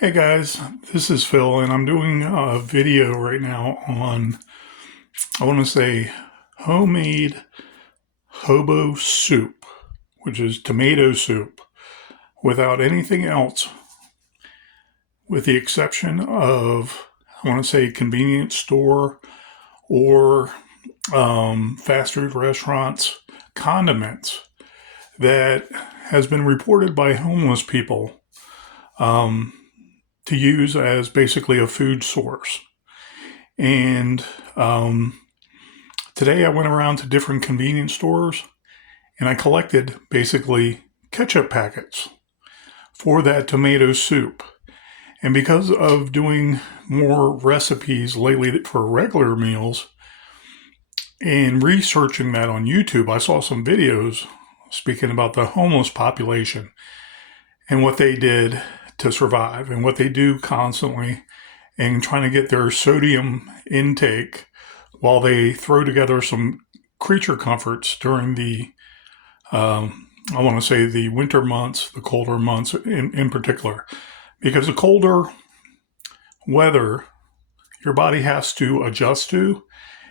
Hey guys, this is Phil, and I'm doing a video right now on, I want to say, homemade hobo soup, which is tomato soup, without anything else, with the exception of, I want to say, convenience store or fast food restaurants condiments that has been reported by homeless people um, to use as basically a food source. And today I went around to different convenience stores and I collected basically ketchup packets for that tomato soup. And because of doing more recipes lately for regular meals and researching that on YouTube, I saw some videos speaking about the homeless population and what they did to survive and what they do constantly and trying to get their sodium intake while they throw together some creature comforts during the, I want to say, the winter months, the colder months in particular. Because the colder weather your body has to adjust to,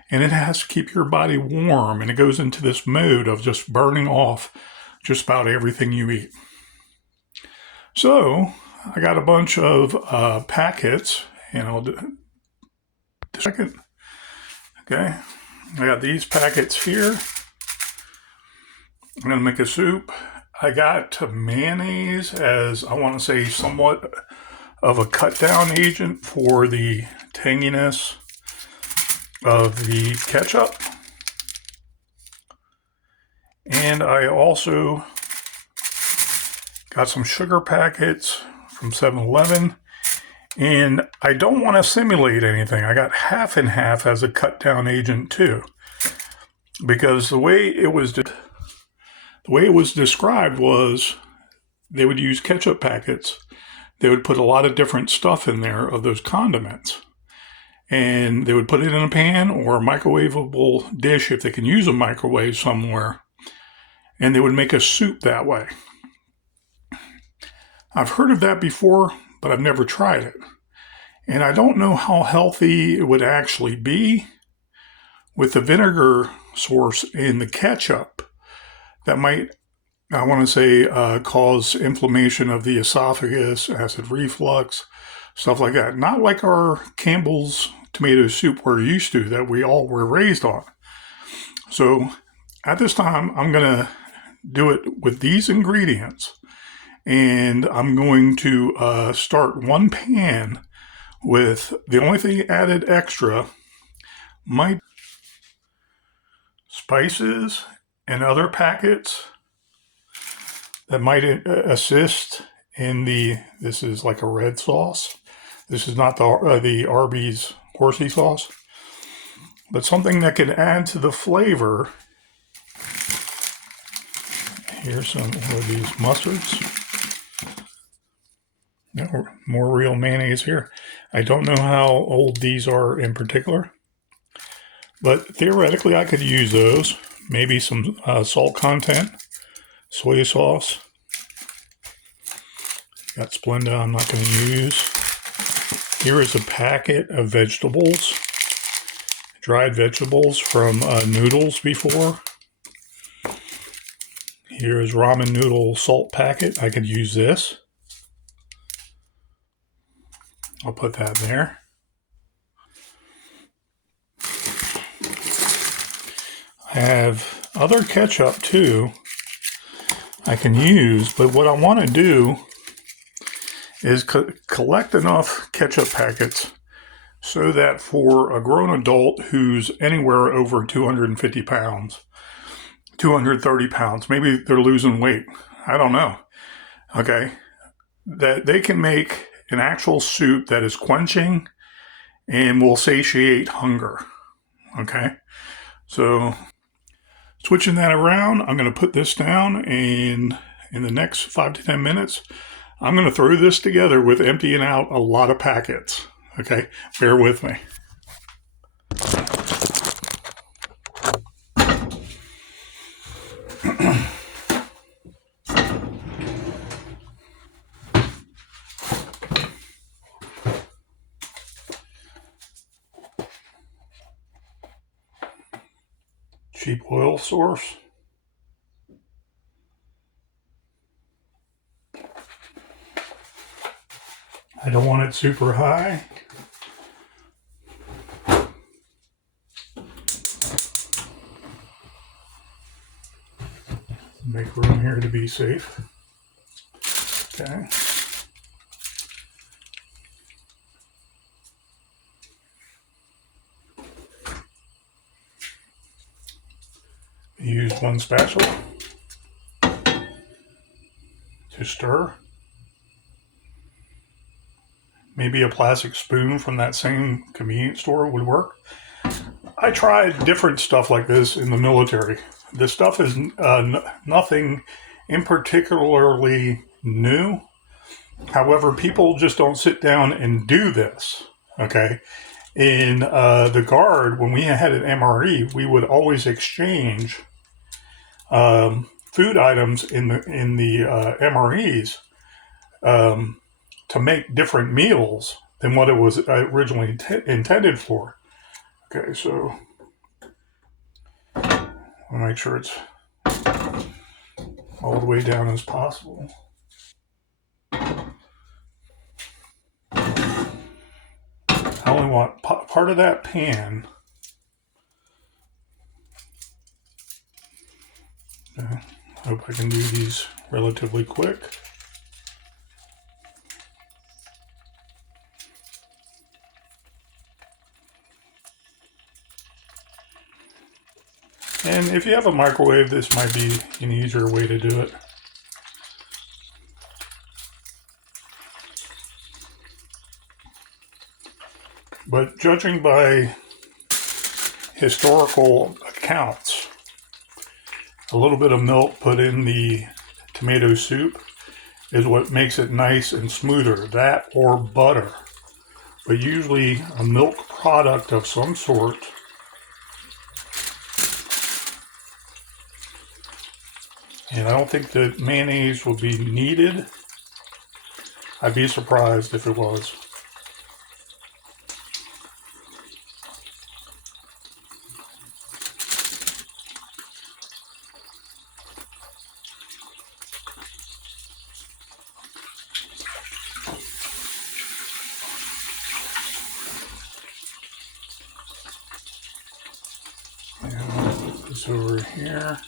and it has to keep your body warm, and it goes into this mode of just burning off just about everything you eat. So I got a bunch of packets, and I'll do a second. Okay, I got these packets here. I'm going to make a soup. I got mayonnaise as, I want to say, somewhat of a cut down agent for the tanginess of the ketchup. And I also got some sugar packets from 7-Eleven. And I don't want to simulate anything. I got half and half as a cut down agent too. Because the way it was described was they would use ketchup packets. They would put a lot of different stuff in there of those condiments. And they would put it in a pan or a microwavable dish if they can use a microwave somewhere. And they would make a soup that way. I've heard of that before, but I've never tried it. And I don't know how healthy it would actually be with the vinegar source in the ketchup. That might, I want to say, cause inflammation of the esophagus, acid reflux, stuff like that. Not like our Campbell's tomato soup we're used to, that we all were raised on. So at this time, I'm going to do it with these ingredients. And I'm going to start one pan with the only thing added extra might spices and other packets that might assist in this is like a red sauce. This is not the Arby's horsey sauce, but something that can add to the flavor. Here's some of these mustards. No, more real mayonnaise here. I don't know how old these are in particular, but theoretically I could use those. Maybe some salt content, soy sauce. Got Splenda I'm not going to use. Here is a packet of vegetables, dried vegetables from noodles before. Here is ramen noodle salt packet. I could use this. I'll put that there. I have other ketchup too I can use, but what I want to do is collect enough ketchup packets so that for a grown adult who's anywhere over 250 pounds, 230 pounds, maybe they're losing weight, I don't know, okay, that they can make an actual soup that is quenching and will satiate hunger. Okay, so switching that around, I'm going to put this down, and in the next 5 to 10 minutes, I'm going to throw this together with emptying out a lot of packets. Okay, bear with me. cheap oil source. I don't want it super high. Make room here to be safe. Okay. Use one spatula to stir. Maybe a plastic spoon from that same convenience store would work. I tried different stuff like this in the military. This stuff is nothing in particularly new. However, people just don't sit down and do this. Okay. In the Guard, when we had an MRE, we would always exchange food items in the MREs to make different meals than what it was originally intended for. Okay, so I'll make sure it's all the way down as possible. I only want part of that pan. Okay. Hope I can do these relatively quick. And if you have a microwave, this might be an easier way to do it. But judging by historical accounts, a little bit of milk put in the tomato soup is what makes it nice and smoother. That or butter. But usually a milk product of some sort. And I don't think that mayonnaise will be needed. I'd be surprised if it was. And I'll put this over here.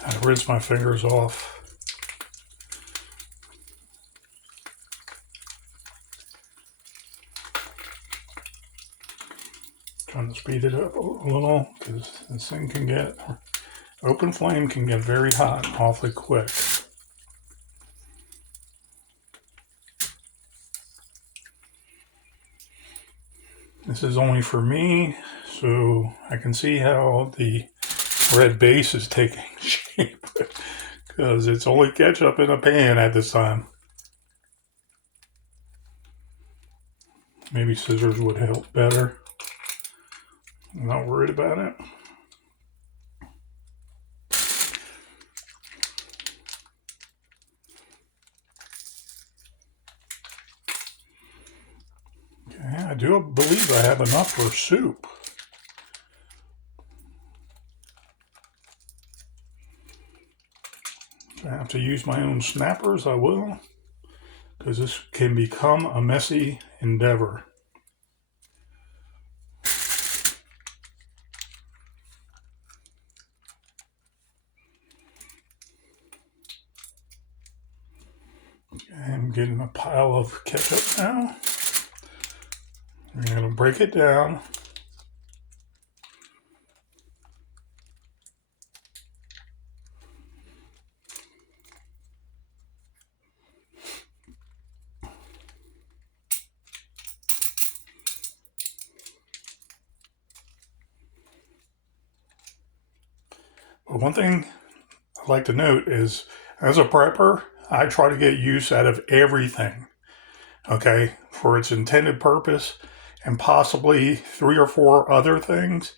I rinse my fingers off. Trying to speed it up a little because this thing can get, open flame can get very hot awfully quick. This is only for me, so I can see how the red base is taking shape because it's only ketchup in a pan at this time. Maybe scissors would help better. I'm not worried about it. Okay, I do believe I have enough for soup. If I have to use my own snappers, I will, because this can become a messy endeavor. I'm getting a pile of ketchup now. I'm going to break it down. But one thing I'd like to note is, as a prepper, I try to get use out of everything, okay, for its intended purpose, and possibly 3 or 4 other things,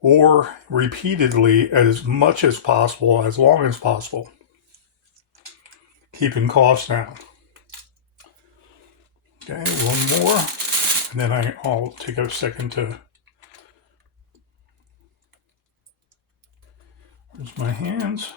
or repeatedly as much as possible, as long as possible, keeping costs down. Okay, one more, and then I'll take a second to, where's my hands?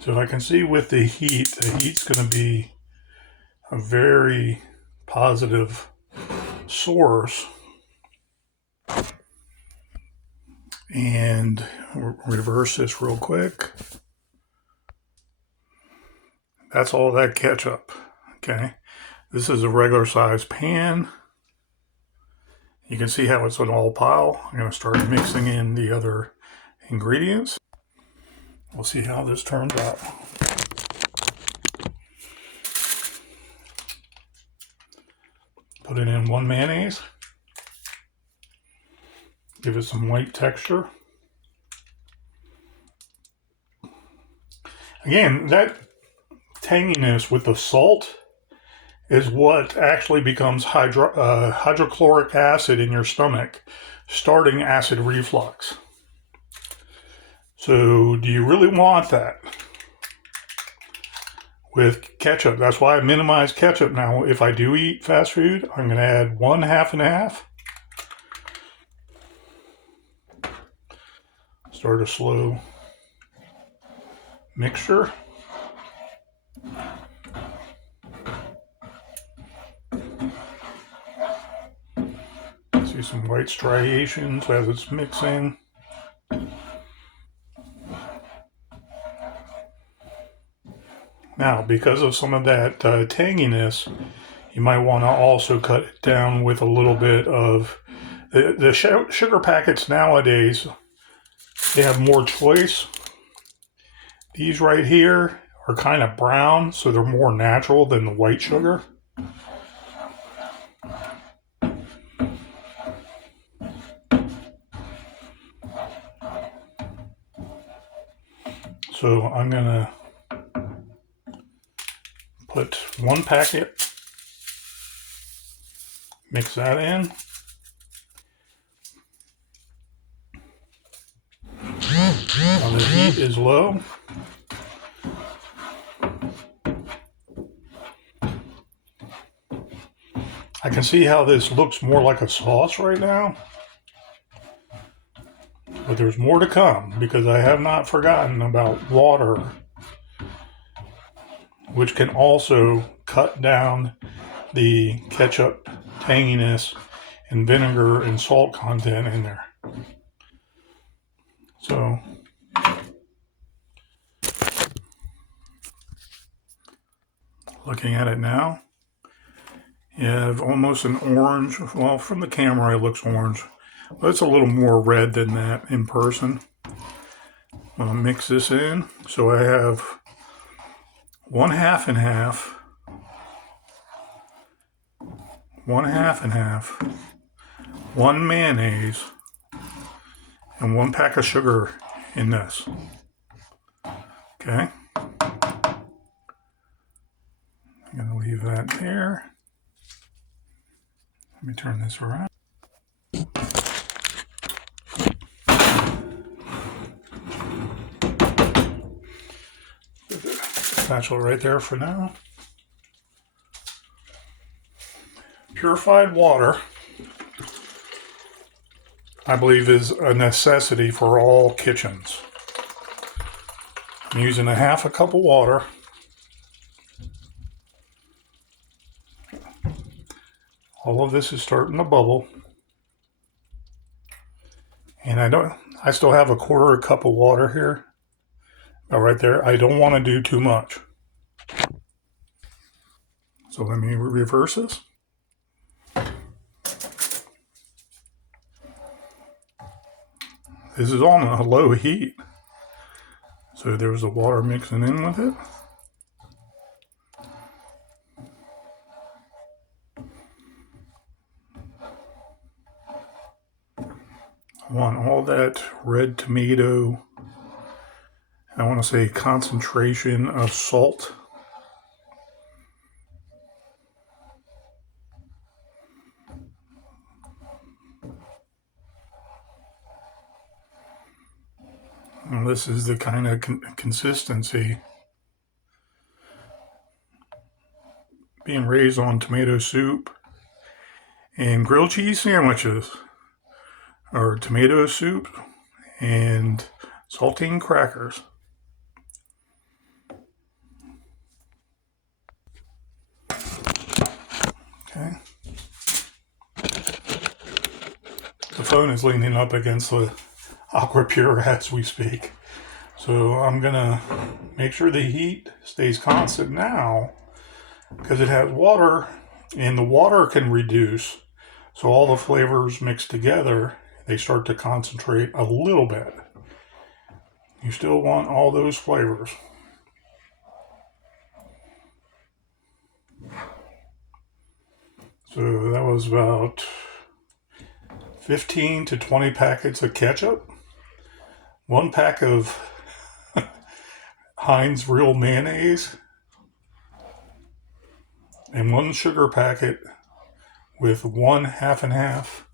So I can see with the heat's going to be a very positive source. And reverse this real quick. That's all that ketchup. Okay. This is a regular size pan. You can see how it's an all pile. I'm going to start mixing in the other ingredients. We'll see how this turns out. Put it in 1 mayonnaise. Give it some white texture. Again, that tanginess with the salt is what actually becomes hydrochloric acid in your stomach, starting acid reflux. So do you really want that with ketchup? That's why I minimize ketchup now. If I do eat fast food, I'm going to add 1 half and half. Start a slow mixture. See some white striations as it's mixing. Now, because of some of that tanginess, you might want to also cut it down with a little bit of the sugar packets nowadays. They have more choice. These right here are kind of brown, so they're more natural than the white sugar. So I'm going to put 1 packet, mix that in. Now the heat is low. I can see how this looks more like a sauce right now. But there's more to come, because I have not forgotten about water, which can also cut down the ketchup tanginess and vinegar and salt content in there. So looking at it now, you have almost an orange. Well, from the camera it looks orange, but it's a little more red than that in person. I'll mix this in. So I have 1 half and half, 1 half and half, 1 mayonnaise, and 1 pack of sugar in this. Okay. I'm going to leave that there. Let me turn this around. Put the spatula right there for now. Purified water, I believe, is a necessity for all kitchens. I'm using a half a cup of water. All of this is starting to bubble. And I still have a 1/4 cup of water here. Right there. I don't want to do too much. So let me reverse this. This is on a low heat. So there's the water mixing in with it. I want all that red tomato, I want to say concentration of salt. And this is the kind of consistency being raised on tomato soup and grilled cheese sandwiches, or tomato soup and saltine crackers. Okay. The phone is leaning up against the aqua pure as we speak. So I'm gonna make sure the heat stays constant now, because it has water and the water can reduce. So all the flavors mixed together, they start to concentrate a little bit. You still want all those flavors. So that was about 15 to 20 packets of ketchup, 1 pack of Heinz real mayonnaise, and 1 sugar packet with 1 half and half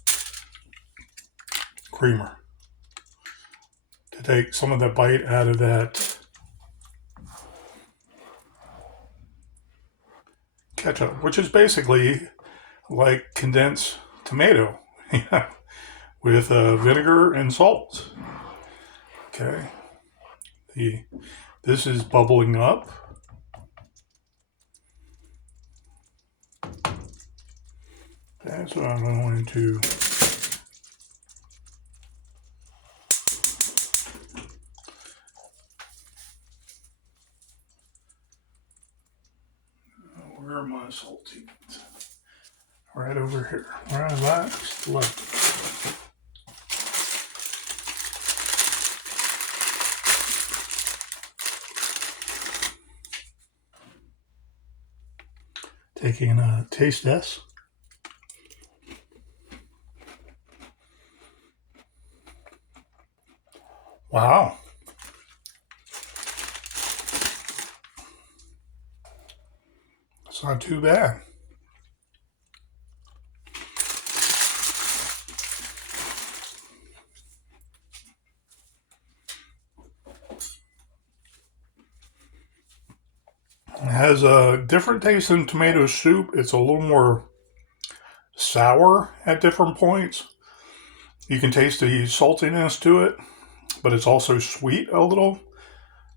creamer to take some of the bite out of that ketchup, which is basically like condensed tomato with vinegar and salt. Okay, this is bubbling up. Okay, so I'm going to where are my saltines? Right over here. Where have I left? Taking a taste test. Wow. It's not too bad. It has a different taste than tomato soup. It's a little more sour at different points. You can taste the saltiness to it, but it's also sweet a little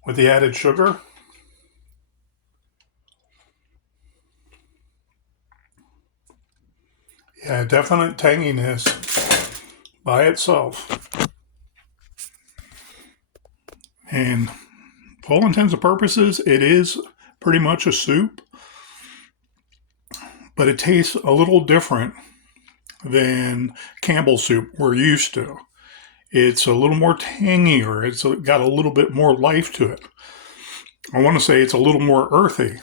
with the added sugar. Yeah, definite tanginess by itself. And for all intents and purposes, it is pretty much a soup, but it tastes a little different than Campbell's soup we're used to. It's a little more tangier. It's got a little bit more life to it. I want to say it's a little more earthy.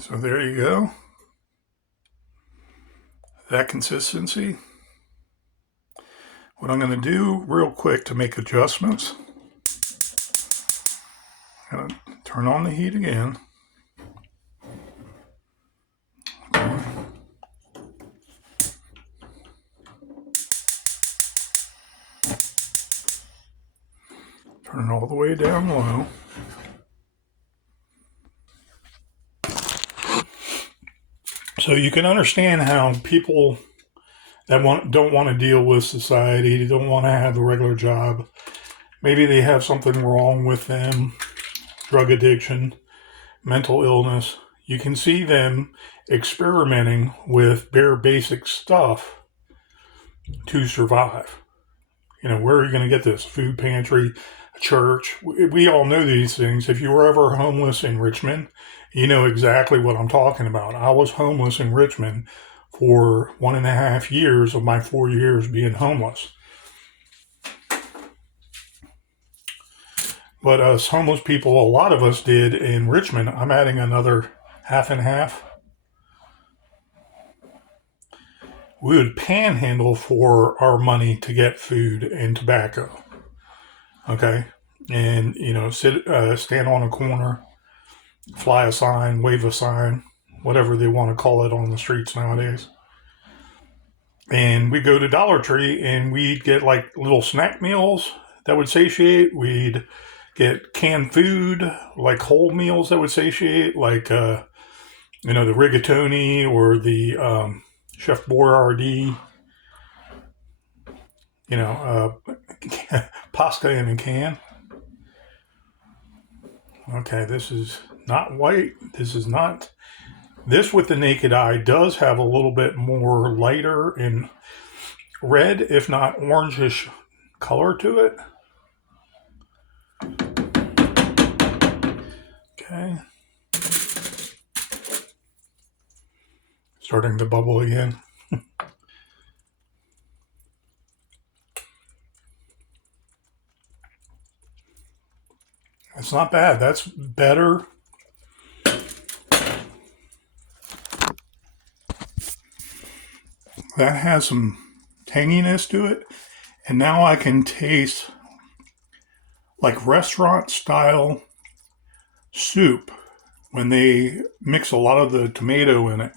So there you go. That consistency. What I'm going to do real quick to make adjustments, I'm going to turn on the heat again. Okay. Turn it all the way down low. So you can understand how people that don't want to deal with society, they don't want to have a regular job, maybe they have something wrong with them, drug addiction, mental illness. You can see them experimenting with bare basic stuff to survive. You know, where are you going to get this? Food pantry, a church. We all know these things. If you were ever homeless in Richmond, you know exactly what I'm talking about. I was homeless in Richmond for 1.5 years of my 4 years being homeless. But us homeless people, a lot of us did in Richmond. I'm adding another half and half. We would panhandle for our money to get food and tobacco. Okay. And, stand on a corner, fly a sign, wave a sign, whatever they want to call it on the streets nowadays. And we'd go to Dollar Tree and we'd get like little snack meals that would satiate. We'd get canned food, like whole meals that would satiate, like, the rigatoni or the Chef Boyardee, pasta in a can. Okay, this is not white. This with the naked eye does have a little bit more lighter and red, if not orangish color to it. Okay. Starting to bubble again. It's not bad. That's better. That has some tanginess to it. And now I can taste like restaurant style soup when they mix a lot of the tomato in it.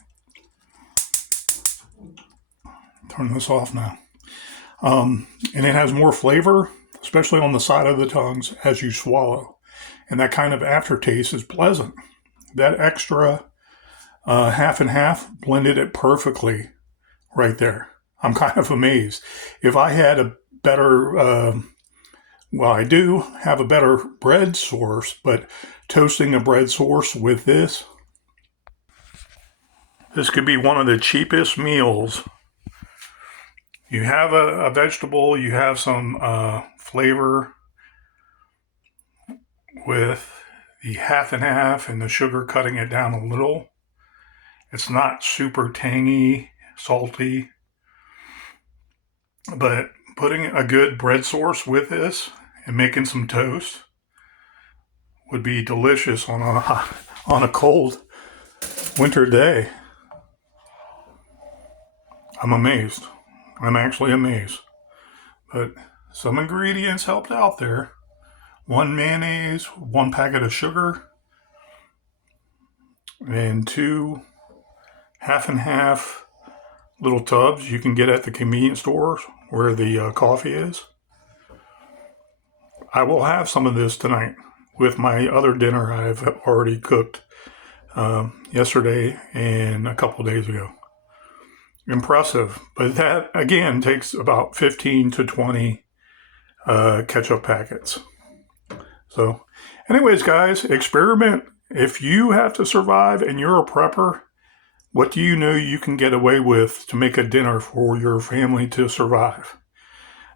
Turn this off now. And it has more flavor, especially on the side of the tongues as you swallow. And that kind of aftertaste is pleasant. That extra half and half blended it perfectly right there. I'm kind of amazed. If I had a better, I do have a better bread source, but toasting a bread source with this could be one of the cheapest meals. You have a vegetable, you have some flavor with the half and half and the sugar cutting it down a little. It's not super tangy, salty, but putting a good bread source with this and making some toast would be delicious on a cold winter day. I'm amazed. I'm actually amazed. But some ingredients helped out there. 1 mayonnaise, 1 packet of sugar, and 2 half and half little tubs you can get at the convenience stores where the coffee is. I will have some of this tonight with my other dinner I've already cooked yesterday and a couple days ago. Impressive. But that, again, takes about 15 to 20 ketchup packets. So, anyways, guys, experiment. If you have to survive and you're a prepper, what do you know you can get away with to make a dinner for your family to survive?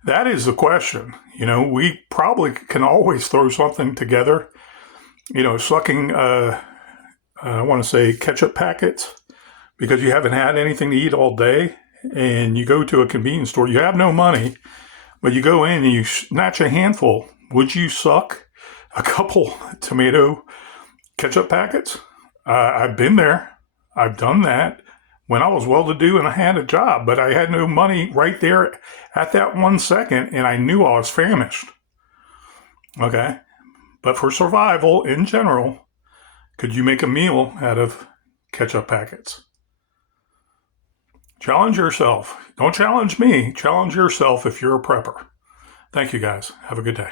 That is the question. We probably can always throw something together. Sucking, I want to say ketchup packets, because you haven't had anything to eat all day, and you go to a convenience store, you have no money, but you go in and you snatch a handful. Would you suck a couple tomato ketchup packets? I've been there. I've done that when I was well-to-do and I had a job, but I had no money right there at that 1 second, and I knew I was famished. Okay? But for survival in general, could you make a meal out of ketchup packets? Challenge yourself. Don't challenge me. Challenge yourself if you're a prepper. Thank you, guys. Have a good day.